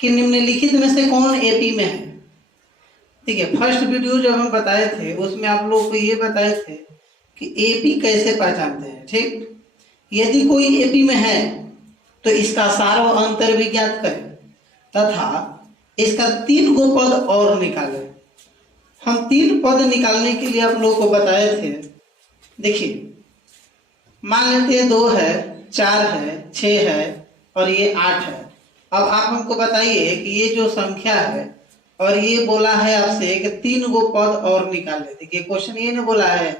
कि निम्नलिखित में से कौन एपी में है। ठीक है, फर्स्ट वीडियो जब हम बताए थे उसमें आप लोगों को ये बताए थे कि एपी कैसे पहचानते हैं। ठीक, यदि कोई एपी में है तो इसका सार्व अंतर भी ज्ञात करें तथा इसका 3 गो पद और निकालें। हम 3 पद निकालने के लिए आप लोगों को बताए थे। देखिए, मान लेते हैं 2 है, 4 है, 6 है और ये 8 है। अब आप हमको बताइए कि ये जो संख्या है और ये बोला है आपसे कि 3 गो पद और निकाले। देखिए, क्वेश्चन ये नहीं बोला है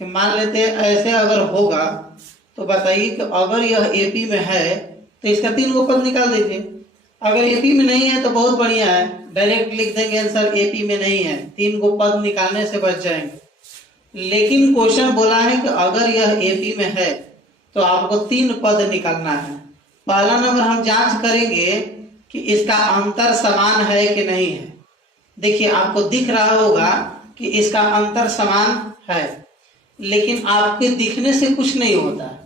कि मान लेते हैं ऐसे अगर होगा तो बताइए कि अगर यह एपी में है तो इसका 3 गो पद निकाल दीजिए। अगर एपी में नहीं है तो बहुत बढ़िया है, डायरेक्ट लिख देंगे आंसर एपी में नहीं है, 3 गो पद निकालने से बच जाएंगे। लेकिन क्वेश्चन बोला है कि अगर यह एपी में है तो आपको 3 पद निकालना है। पहला नंबर हम जांच करेंगे कि इसका अंतर समान है कि नहीं है। देखिए, आपको दिख रहा होगा कि इसका अंतर समान है, लेकिन आपके दिखने से कुछ नहीं होता है।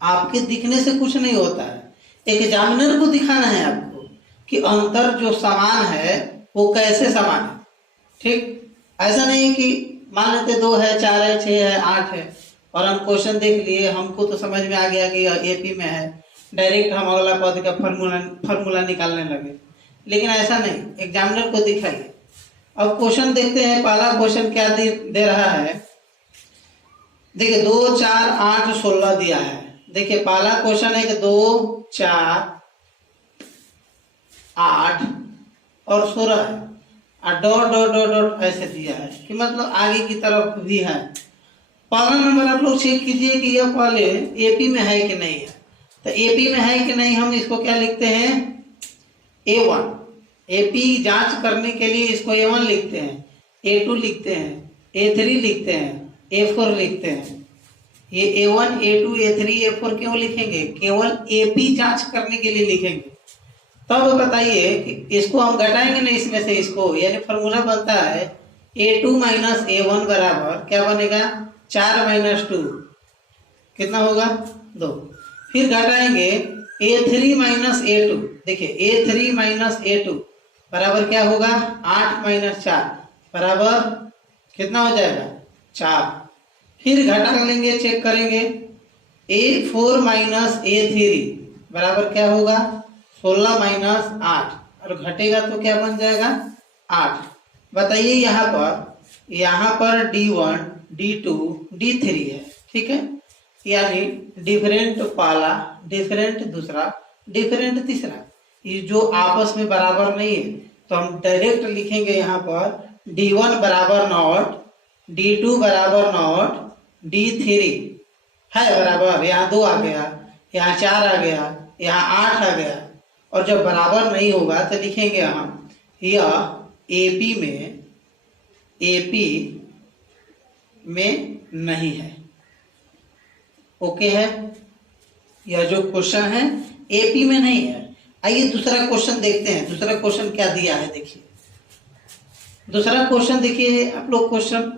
आपके दिखने से कुछ नहीं होता है, एग्जामिनर को दिखाना है आपको कि अंतर जो समान है वो कैसे समान है। ठीक, ऐसा नहीं कि मान लेते 2 है, 4 है, 6 है, 8 है और हम क्वेश्चन देख लिए, हमको तो समझ में आ गया कि यह एपी में है, डायरेक्ट हम अगला पद का फॉर्मूला निकालने लगे। लेकिन ऐसा नहीं, एग्जामिनर को दिखाइए। अब क्वेश्चन देखते हैं, पहला क्वेश्चन क्या दे रहा है। देखिए, 2, 4, 8, 16 दिया है। देखिए, पहला क्वेश्चन है कि 2, 4, 8 और 16 है और डॉट डॉट डॉट डॉट ऐसे दिया है कि मतलब आगे की तरफ भी है। पहला नंबर आप लोग चेक कीजिए कि यह पहले एपी में है कि नहीं है। तो एपी में है कि नहीं, हम इसको क्या लिखते हैं, A1। एपी जांच करने के लिए इसको A1 लिखते हैं, A2 लिखते हैं, A3 लिखते हैं, A4 लिखते हैं। ये A1, A2, A3, A4 क्यों लिखेंगे, केवल एपी जांच करने के लिए लिखेंगे। तब बताइए कि इसको हम घटाएंगे ना इसमें से इसको, यानी फॉर्मूला बनता है A2 माइनस A1 बराबर क्या बनेगा, 4 माइनस 2 कितना होगा, 2। फिर घटाएंगे A3 माइनस A2। देखिए, A3 माइनस A2 बराबर क्या होगा, 8 माइनस 4 बराबर कितना हो जाएगा, 4। फिर घटा लेंगे, चेक करेंगे, A4 माइनस A3 बराबर क्या होगा, 16 माइनस 8 और घटेगा तो क्या बन जाएगा, 8। बताइए यहाँ पर D1, D2, D3 है। ठीक है, यानी डिफरेंट पहला, डिफरेंट दूसरा, डिफरेंट तीसरा, ये जो आपस में बराबर नहीं है तो हम डायरेक्ट लिखेंगे यहाँ पर D1 बराबर नॉट, D2 बराबर नॉट, D3 है बराबर, यहाँ 2 आ गया, यहाँ 4 आ गया, यहाँ 8 आ गया। और जब बराबर नहीं होगा तो लिखेंगे हम यह एपी में नहीं है। ओके है, यह जो क्वेश्चन है एपी में नहीं है। आइए दूसरा क्वेश्चन देखते हैं, दूसरा क्वेश्चन क्या दिया है। देखिए, दूसरा क्वेश्चन देखिए आप लोग, क्वेश्चन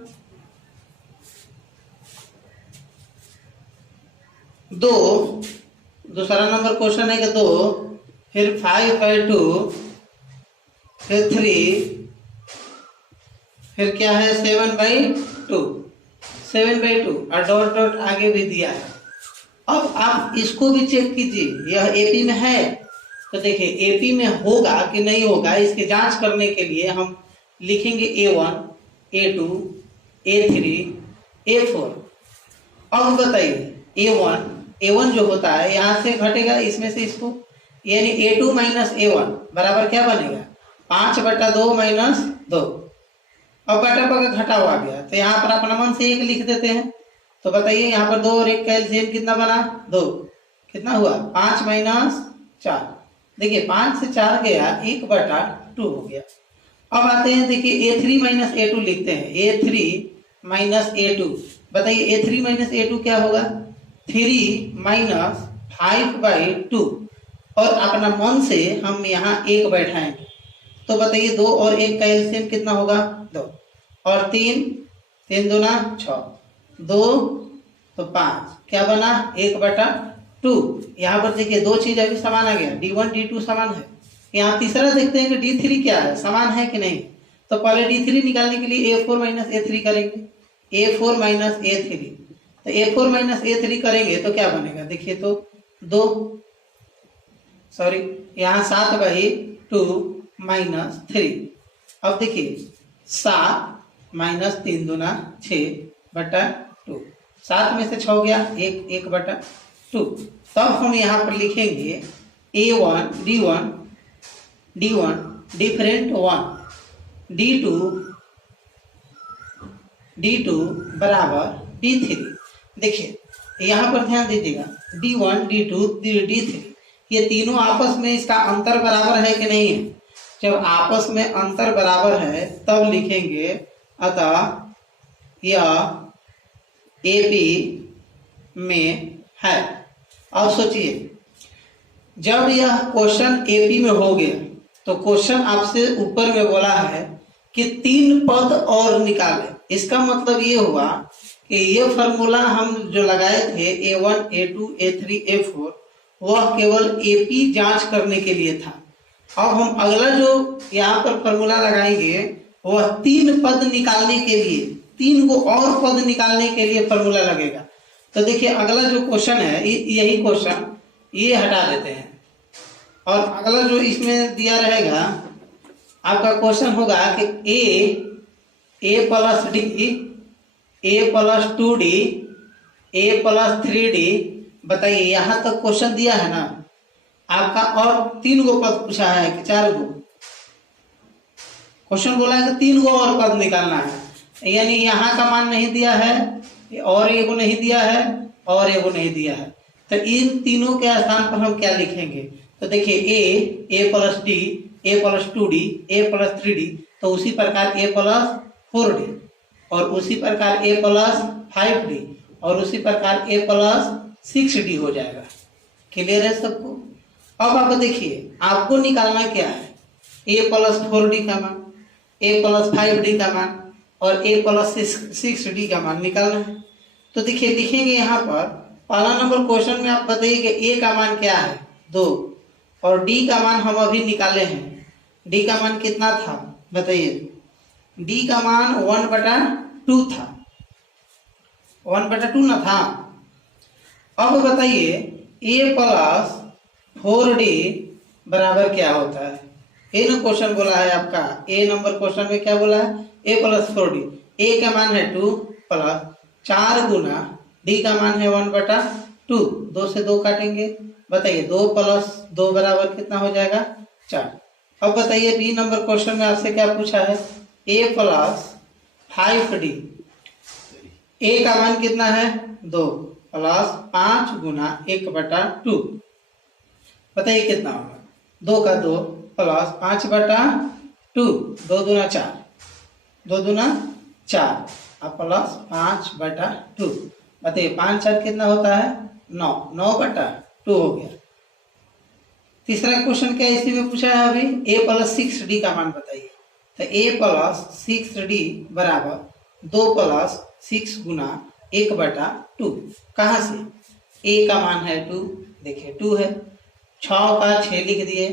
2, दूसरा नंबर क्वेश्चन है कि 2, फिर 5/2, फिर 3, फिर क्या है 7/2, 7/2 और डॉट डॉट आगे भी दिया है। अब आप इसको भी चेक कीजिए, यह एपी में है तो देखिए एपी में होगा कि नहीं होगा, इसकी जांच करने के लिए हम लिखेंगे A1, A2, A3, A4। अब बताइए A1 जो होता है यहाँ से घटेगा इसमें से इसको, यानी A2 माइनस A1 बराबर क्या बनेगा, 5/2 माइनस 2। अब बटा पर घटा हुआ गया तो यहाँ पर अपना मन से 1 लिख देते हैं। तो बताइए यहाँ पर 2 और 1 का एलसीएम कितना बना, 2। कितना हुआ, 5 माइनस 4। देखिए 5 से 4 गया, 1/2 हो गया। अब आते हैं, देखिए A3 माइनस A2 लिखते हैं, A3 माइनस A2। बताइए A3 माइनस A2 क्या होगा, 3 माइनस 5/2 और अपना मन से हम यहाँ 1 बैठाएंगे। तो बताइए 2 और 1 का एलसीएम कितना होगा, 2 और 3 दूना 6, 2 तो 5, क्या बना 1/2। यहाँ पर देखिए 2 चीज अभी समान आ गया, D1 D2 समान है यहाँ तीसरा देखते हैं कि D3 क्या है, समान है कि नहीं। तो पहले D3 निकालने के लिए A4 माइनस A3 करेंगे, A4 माइनस A3। तो A4 माइनस A3 करेंगे तो क्या बनेगा, देखिए तो 2, सॉरी यहाँ 7/2 माइनस 3। अब देखिए 7 माइनस 3 दूना 6/2, 7 में से 6 गया 1/2। तब हम यहाँ पर लिखेंगे A1 D1 डिफरेंट 1, D2 बराबर D3। देखिए यहाँ पर ध्यान दीजिएगा, D1 D2 D3 ये तीनों आपस में इसका अंतर बराबर है कि नहीं है। जब आपस में अंतर बराबर है तब लिखेंगे अतः यह AP में है। अब सोचिए, जब यह क्वेश्चन AP में हो गया तो क्वेश्चन आपसे ऊपर में बोला है कि 3 पद और निकालें। इसका मतलब ये हुआ कि ये फॉर्मूला हम जो लगाए थे A1 A2 A3 A4 वह केवल AP जांच करने के लिए था। अब हम अगला जो यहाँ पर फॉर्मूला लगाएंगे वह 3 पद निकालने के लिए, 3 को और पद निकालने के लिए फॉर्मूला लगेगा। तो देखिए अगला जो क्वेश्चन है यही क्वेश्चन ये हटा देते हैं और अगला जो इसमें दिया रहेगा आपका क्वेश्चन होगा कि A plus D A plus 2D A plus 3D। बताइए यहाँ तक क्वेश्चन दिया है ना आपका, और 3 गो पद पूछा है कि 4 गो। क्वेश्चन बोला है कि 3 गो और पद निकालना है, यानी यहाँ का मान नहीं दिया है और एगो नहीं दिया है और एगो नहीं दिया है। तो इन तीनों के स्थान पर हम क्या लिखेंगे, तो देखिए A plus D A plus 2D A plus 3D, तो उसी प्रकार A प्लस 4D और उसी प्रकार A प्लस 5D और उसी प्रकार A प्लस 6D हो जाएगा। क्लियर है सबको। अब आप देखिए आपको निकालना क्या है, A प्लस 4D का मान, A प्लस 5D का मान और A प्लस 6D का मान निकालना है। तो देखिए लिखेंगे यहाँ पर पहला नंबर क्वेश्चन में आप बताइए कि A का मान क्या है 2 और D का मान हम अभी निकाले हैं। D का मान कितना था बताइए, D का मान 1/2 था, 1/2 ना था। अब बताइए A प्लस 4D बराबर क्या होता है। ए ना क्वेश्चन बोला है आपका, ए नंबर क्वेश्चन में क्या बोला है A प्लस 4D। A का मान है 2 प्लस 4 गुना D का मान है 1/2, 2 से 2 काटेंगे, बताइए 2 प्लस 2 बराबर कितना हो जाएगा 4। अब बताइए बी नंबर क्वेश्चन में आपसे क्या पूछा है, A प्लस 5D। A का मान कितना है 2 प्लस 5 गुना 1/2, बताइए कितना होगा, 2 का 2 प्लस 5/2, 2 दूना 4, 2 दूना 4 और प्लस 5/2, बताइए 5 4 कितना होता है 9, 9/2 हो गया। तीसरा क्वेश्चन क्या इसी में पूछा है अभी, A प्लस 6D का मान बताइए। तो A प्लस 6D बराबर 2 प्लस 6 गुना 1/2, कहाँ से, A का मान है 2, देखिए 2 है, 6 का 6 लिख दिए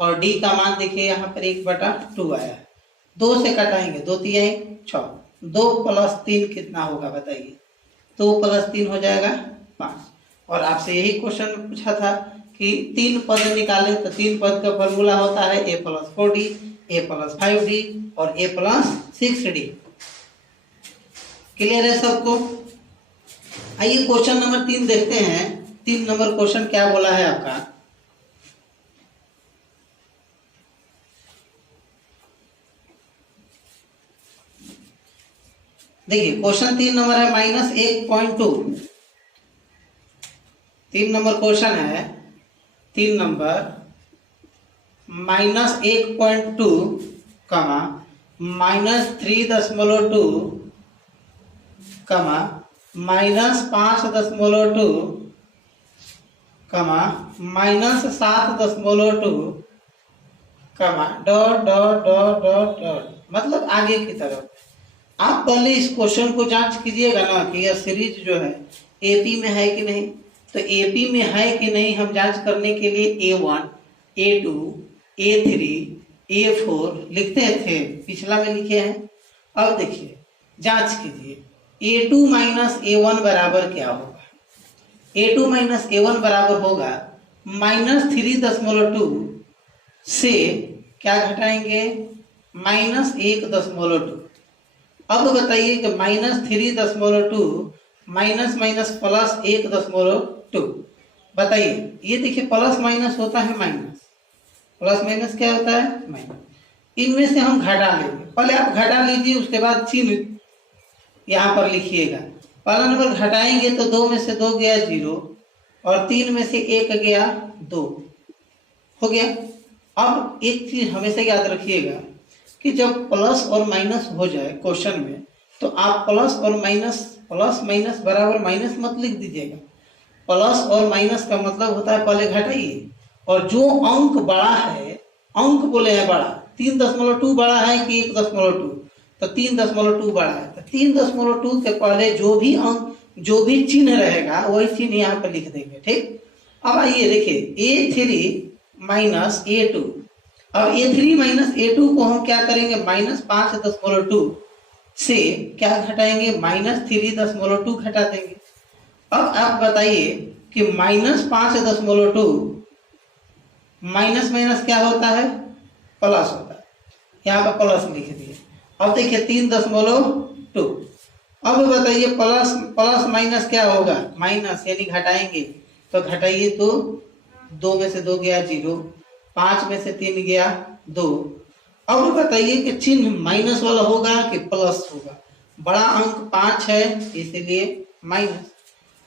और D का मान देखिए यहाँ पर 1/2 आया है, 2 से कटाएंगे 2 तिहाई 6, 2 प्लस 3 कितना होगा बताइए, 2 प्लस 3 हो जाएगा 5। और आपसे यही क्वेश्चन पूछा था कि 3 पद निकाले, तो 3 पद का फॉर्मूला होता है A plus 4D A plus 5D और A प्लस 6D। क्लियर है सबको। आइए क्वेश्चन नंबर 3 देखते हैं। 3 नंबर क्वेश्चन क्या बोला है आपका, देखिए क्वेश्चन 3 नंबर है -1.2। 3 नंबर क्वेश्चन है 3 नंबर -1.2 कमा -3.2 कमा -5.2 कमा -7.2 कमा dot dot dot dot dot, मतलब आगे की तरफ। आप पहले इस क्वेश्चन को जांच कीजिएगा ना कि यह सीरीज जो है एपी में है कि नहीं। तो एपी में है कि नहीं हम जांच करने के लिए A1 A2 A3 A4 लिखते थे, पिछला में लिखे हैं। अब देखिए जांच कीजिए, A2 माइनस A1 बराबर क्या होगा। A2 माइनस A1 बराबर होगा -3.2 से क्या घटाएंगे, -1.2। अब बताइए कि -3.2 माइनस माइनस प्लस 1.2, बताइए। ये देखिए प्लस माइनस होता है माइनस, प्लस माइनस क्या होता है माइनस। इनमें से हम घटा लेंगे, पहले आप घटा लीजिए, उसके बाद चिन्ह यहाँ पर लिखिएगा। पहला नंबर घटाएंगे तो 2 में से 2 गया 0 और 3 में से 1 गया 2, हो गया। अब एक चीज हमेशा याद रखिएगा कि जब प्लस और माइनस हो जाए क्वेश्चन में, तो आप प्लस माइनस बराबर माइनस मत लिख दीजिएगा। प्लस और माइनस का मतलब होता है पहले घटाइए, और जो अंक बड़ा है, अंक बोले हैं बड़ा, 3.2 बड़ा है कि 1.2, तो 3.2 बड़ा है, तो 3.2 के पहले जो भी अंक, जो भी चिन्ह रहेगा वही चिन्ह यहाँ पर लिख देंगे, ठीक। अब आइए देखिए A3 माइनस A2, अब A3 माइनस A2 को हम क्या करेंगे, -5.2 से क्या घटाएंगे, -3.2 घटा देंगे। अब आप बताइए कि -5.2 माइनस माइनस क्या होता है, प्लस होता है, यहाँ पर प्लस लिख दिए। अब देखिए 3.2, अब बताइए प्लस प्लस माइनस क्या होगा, माइनस, यानी घटाएंगे, तो घटाइए तो 2 में से 2 गया 0, 5 में से 3 गया 2। अब बताइए कि चिन्ह माइनस वाला होगा कि प्लस होगा, बड़ा अंक 5 है इसलिए माइनस।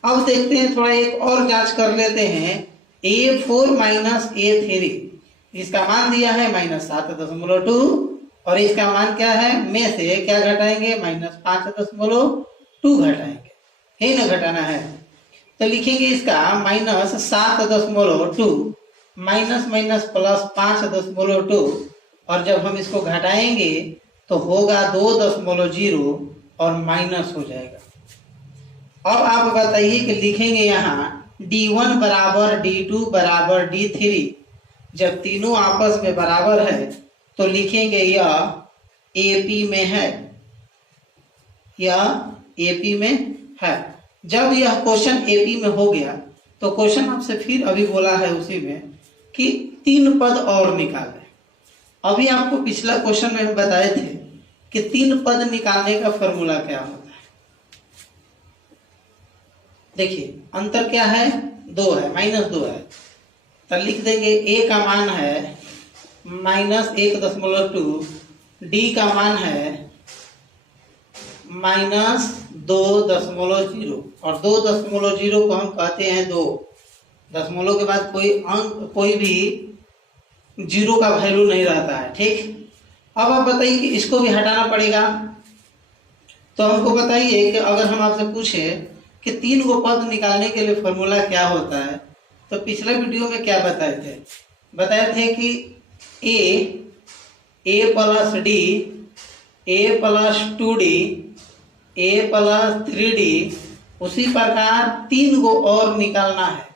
अब देखते हैं, थोड़ा एक और जांच कर लेते हैं। A4 माइनस A3, इसका मान दिया है -7.2 और इसका मान क्या है, में से क्या घटाएंगे, -5.2 घटाएंगे, है ना, घटाना है। तो लिखेंगे इसका -7.2 माइनस माइनस प्लस 5.2, और जब हम इसको घटाएंगे तो होगा 2.0 और माइनस हो जाएगा। अब आप बताइए कि लिखेंगे यहाँ D1 बराबर D2 बराबर D3, जब तीनों आपस में बराबर है तो लिखेंगे यह AP में है, यह AP में है। जब यह क्वेश्चन AP में हो गया तो क्वेश्चन आपसे फिर अभी बोला है उसी में कि 3 पद और निकालें। अभी आपको पिछला क्वेश्चन में हम बताए थे कि 3 पद निकालने का फॉर्मूला क्या होता है। देखिए अंतर क्या है, 2 है, -2 है, तो लिख देंगे A का मान है -1.2, D का मान है -2.0, और 2.0 को हम कहते हैं 2। दशमलव के बाद कोई अंक, कोई भी 0 का वैल्यू नहीं रहता है, ठीक। अब आप बताइए कि इसको भी हटाना पड़ेगा, तो हमको बताइए कि अगर हम आपसे पूछे कि 3 को पद निकालने के लिए फॉर्मूला क्या होता है, तो पिछले वीडियो में क्या बताए थे कि A plus D, A plus 2D, A plus 3D, उसी प्रकार 3 को और निकालना है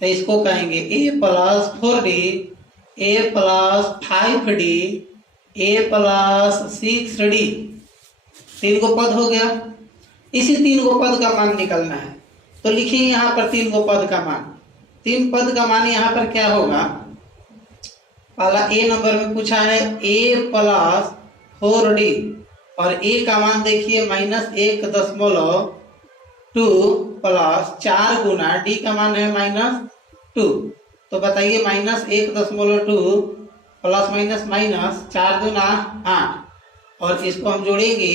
तो इसको कहेंगे A plus 4D, A plus 5D, A plus 6D। 3 को पद हो गया, इसी 3 को पद का मान निकालना है, तो लिखिए यहाँ पर 3 को पद का मान। 3 पद का मान यहाँ पर क्या होगा, पहला A नंबर में पूछा है A प्लस 4D, और A का मान देखिए -1.2 प्लस 4 गुना D का मान है -2, तो बताइए -1.2 प्लस माइनस माइनस 4 दूना 8, और इसको हम जोड़ेंगे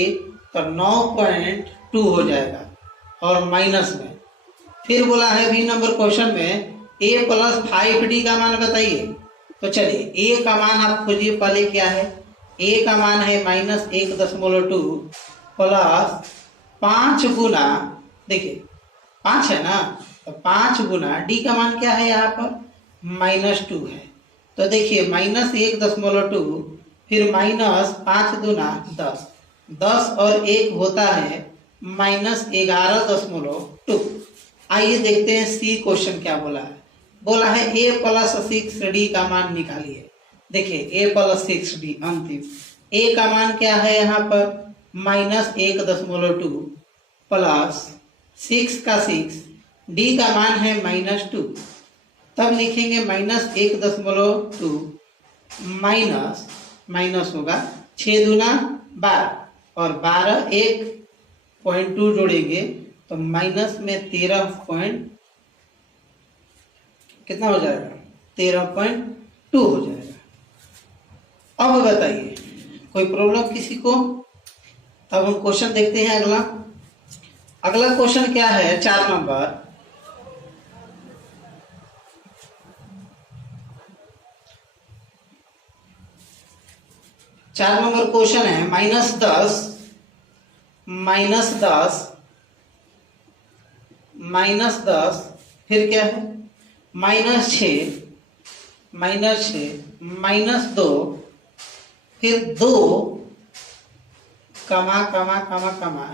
तो 9.2 हो जाएगा, और माइनस में फिर बोला है बी नंबर क्वेश्चन में A प्लस 5D का मान बताइए। तो चलिए A का मान आप खोजिए, पहले क्या है, A का मान है -1.2 प्लस 5 गुना, देखिए 5 है ना, तो 5 गुना D का मान क्या है यहाँ पर -2 है, तो देखिए -1.2 फिर -5 दूना 10, 10 और 1 होता है -11.2। आइए देखते हैं सी क्वेश्चन क्या बोला है। बोला है A प्लस 6D का मान निकालिए। देखिए ए प्लस 6d अंतिम, ए का मान क्या है यहाँ पर -1.2 प्लस 6 का 6, डी का मान है -2, तब लिखेंगे -1.2 माइनस होगा 6 दूना 12 और 12 1.2 जोड़ेंगे तो माइनस में 13 कितना हो जाएगा 13.2 हो जाएगा। अब बताइए कोई प्रॉब्लम किसी को? तब हम क्वेश्चन देखते हैं अगला। अगला क्वेश्चन क्या है 4 नंबर, क्वेश्चन है -10 फिर क्या है -6 -2 फिर 2 कमा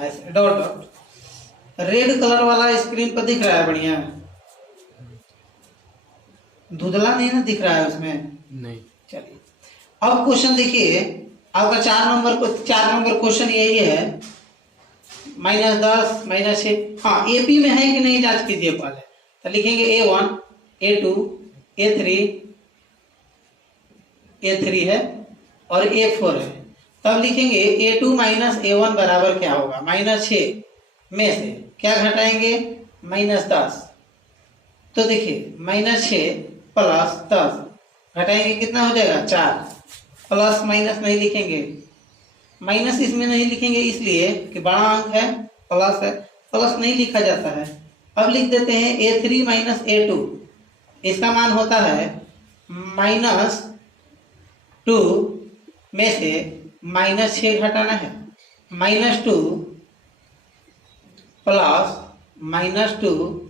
ऐसे डॉट डॉट। रेड कलर वाला स्क्रीन पर दिख रहा है बढ़िया, धुंधला नहीं ना दिख रहा है उसमें? नहीं। चलिए अब क्वेश्चन देखिए आपका 4 नंबर क्वेश्चन यही है -10 -6। हाँ एपी में है कि नहीं जांच कीजिए पहले। तो लिखेंगे A1 A2 A3 है और A4 है, तब लिखेंगे A2 - A1 बराबर क्या होगा -6 में से क्या घटाएंगे -10। तो देखिए -6 प्लस 10 घटाएंगे कितना हो जाएगा 4, प्लस माइनस नहीं लिखेंगे, माइनस इसमें नहीं लिखेंगे इसलिए कि बड़ा अंक है, प्लस है, प्लस नहीं लिखा जाता है। अब लिख देते हैं A3 - A2, इसका मान होता है -2 में से -6 घटाना है, -2 प्लस -6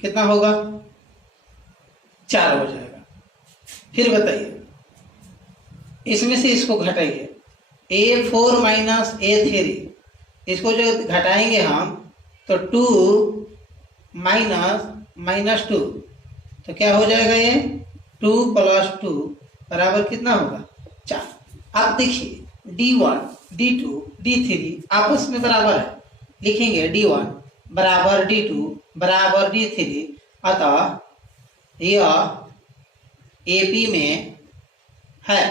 कितना होगा 4 हो जाएगा। फिर बताइए इसमें से इसको घटाइए A4 - A3, इसको जो घटाएंगे हम तो 2 -2 तो क्या हो जाएगा ये 2 + 2 बराबर कितना होगा 4। आप देखिए D1 D2 D3 आपस में बराबर है, लिखेंगे D1 बराबर D2 बराबर D3, अतः यह AP में है।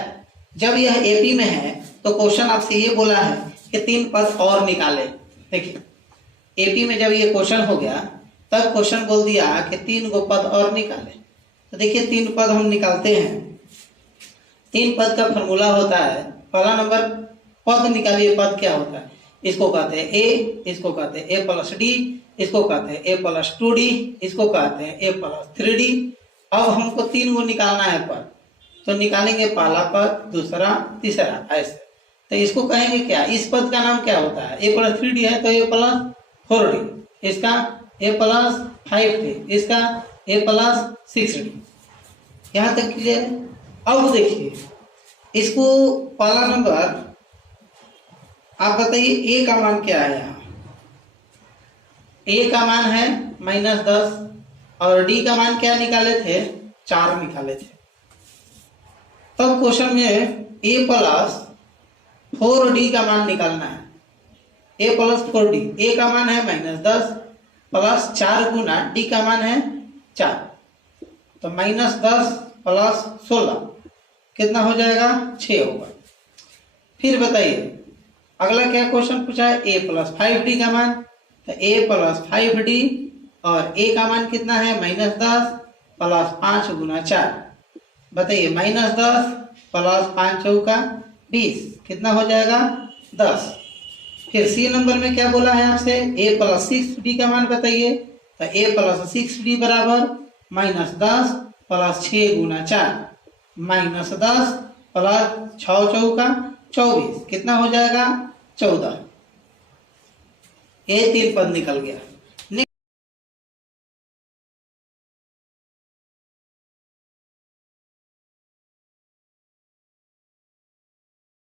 जब यह AP में है तो क्वेश्चन आपसे ये बोला है कि 3 पद और निकाले। देखिए AP में जब ये क्वेश्चन हो गया तब क्वेश्चन बोल दिया कि 3 गो पद और निकाले। तो देखिए 3 पद हम निकालते हैं। 3 पद का फॉर्मूला होता है, पहला नंबर पद निकालिए, पद क्या होता है, इसको कहते हैं A, इसको कहते हैं A + D, इसको कहते हैं A + 2D, इसको कहते हैं A + 3D। अब हमको 3 गो निकालना है पद, तो निकालेंगे पहला पद, दूसरा, तीसरा, ऐसे। तो इसको कहेंगे क्या, इस पद का नाम क्या होता है, A + 3D है तो A + 4D, इसका A + 5D, इसका A + 6D। यहाँ तक क्लियर है? अब देखिए इसको पहला नंबर आप बताइए A का मान क्या है। यहाँ A का मान है -10 और D का मान क्या निकाले थे 4 निकाले थे। तब क्वेश्चन में A + 4D का मान निकालना है, A + 4D। A का मान है -10 प्लस 4 गुना D का मान है 4, तो -10 प्लस 16 कितना हो जाएगा 6 होगा। फिर बताइए अगला क्या क्वेश्चन पूछा है, A + 5D का मान, तो A + 5D और A का मान कितना है -10 प्लस 5 गुना 4, बताइए -10 प्लस 5 चौका 20 कितना हो जाएगा 10। फिर C नंबर में क्या बोला है आपसे, A + 6D का मान बताइए, तो A + 6D बराबर -10 प्लस 6 गुना 4, -10 प्लस 6 चौका 24 कितना हो जाएगा 14। ये 3 पद निकल गया।